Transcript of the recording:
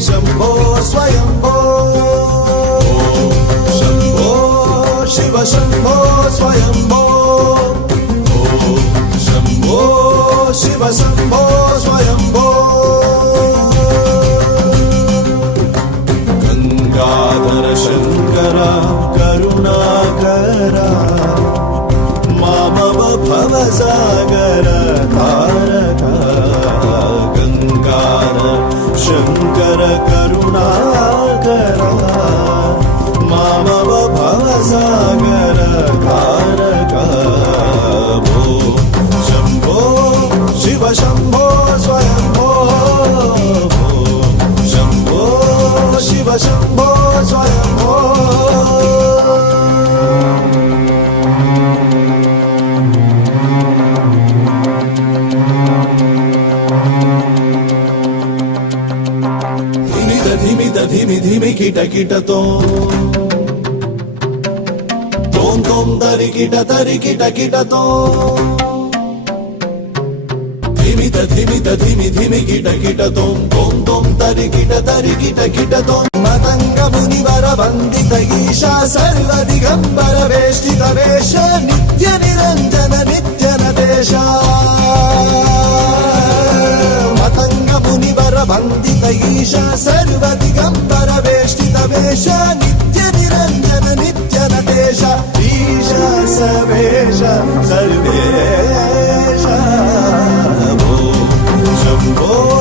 शम्भो स्वयम्भो शम्भो शिव शम्भो स्वयम्भो शम्भो शिव शम्भो स्वयम्भो गंगाधर शंकर करुणाकर मामव भवसागर तारक गंगाधर शंकर करुणाकर मामव भवसागर तारक शंभो शिव शंभो स्वयंभो शंभो शिव शंभो स्वयंभो धिमि धिमि किट किटतो तोम तोम तरि किट किटतो धिमि धिमि धिमि किट तोम तोम तरि किट किटतो मतंग मुनिवर वंदित ईशा सर्व दिगंबर वेष्टित वेश नित्य निरंजन नित्य नदेश मतंग मुनिवर वंदित ईशा सर्व दिगंबर वेष्टित वेश नित्य निरंजन नित्य नदेश ईशा सवेश सर्वेश शंभो